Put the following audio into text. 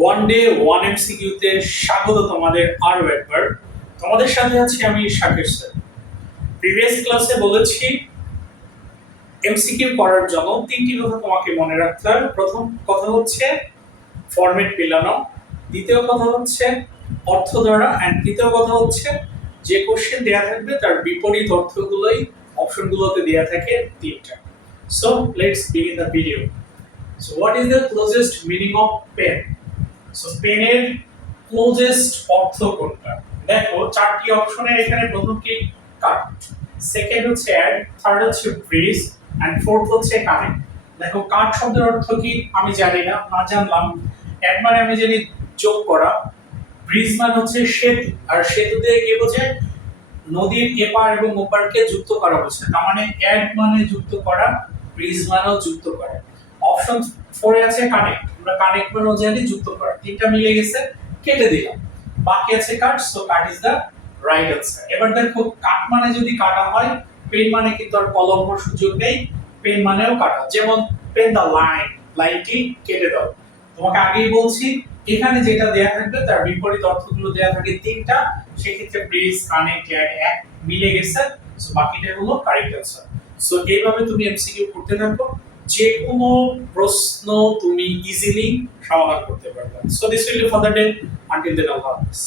One day one এমসিকিউতে স্বাগত তোমাদের আরও একবার। তোমাদের সাথে আছি আমি শাকের স্যার। প্রিভিয়াস ক্লাসে বলেছি এমসিকিউ করার জন্য তিনটি কথা তোমাকে মনে রাখতে হবে প্রথম কথা হচ্ছে ফরম্যাট মিলানো। দ্বিতীয় কথা হচ্ছে, অর্থ ধরা অ্যান্ড তৃতীয় কথা হচ্ছে, যে কোশ্চেন দেয়া থাকবে, তার বিপরীত অর্থগুলোই অপশনগুলোতে দেয়া থাকে তিনটা। So let's begin the video so what is the closest meaning of pen so পেনের ক্লোজেস্ট অর্থ কোনটা? দেখো, চারটি অপশনের এখানে প্রথম কি? কাট সেকেন্ড হচ্ছে অ্যাড থার্ড হচ্ছে ব্রিজ অ্যান্ড ফোর্থ হচ্ছে কানেক্ট দেখো কাট শব্দের অর্থ কি? আমি জানি না না জানলাম। অ্যাড মানে আমি জানি যোগ করা। ব্রিজ মানে হচ্ছে সেতু। আর সেতু দিয়ে কি বোঝায় নদীর এপার এবং ওপারকে যুক্ত করা বোঝায় তার মানে অ্যাড মানে যুক্ত করা ব্রিজ মানেও যুক্ত করা। অপশন ফোরে আছে কানেক্ট আমরা কানেক্ট মানে জানি যুক্ত করা তিনটা মিলে গেছে, কেটে দিলাম। বাকি আছে cut so cut is the right answer এবার দেখো কাট মানে যদি কাটা হয় পেন মানে কিন্তু আর কলম সুযোগ নেই। পেন মানেও কাটা। যেমন পেন দা লাইন লাইনটি কেটে দাও। তোমাকে আগেই বলছি, এখানে যেটা দেয়া থাকবে, তার বিপরীত অর্থগুলো দেয়া থাকে তিনটা। সেক্ষেত্রে ব্রিজ কানেক্ট অ্যাড এক মিলে গেছে। সো বাকিটা হলো কারেক্ট আনসার সো এইভাবে তুমি এমসিকিউ করতে থাকো। যে কোনো প্রশ্ন তুমি ইজিলি সমাধান করতে পারবে। So this will for day until then Allah হাফেজ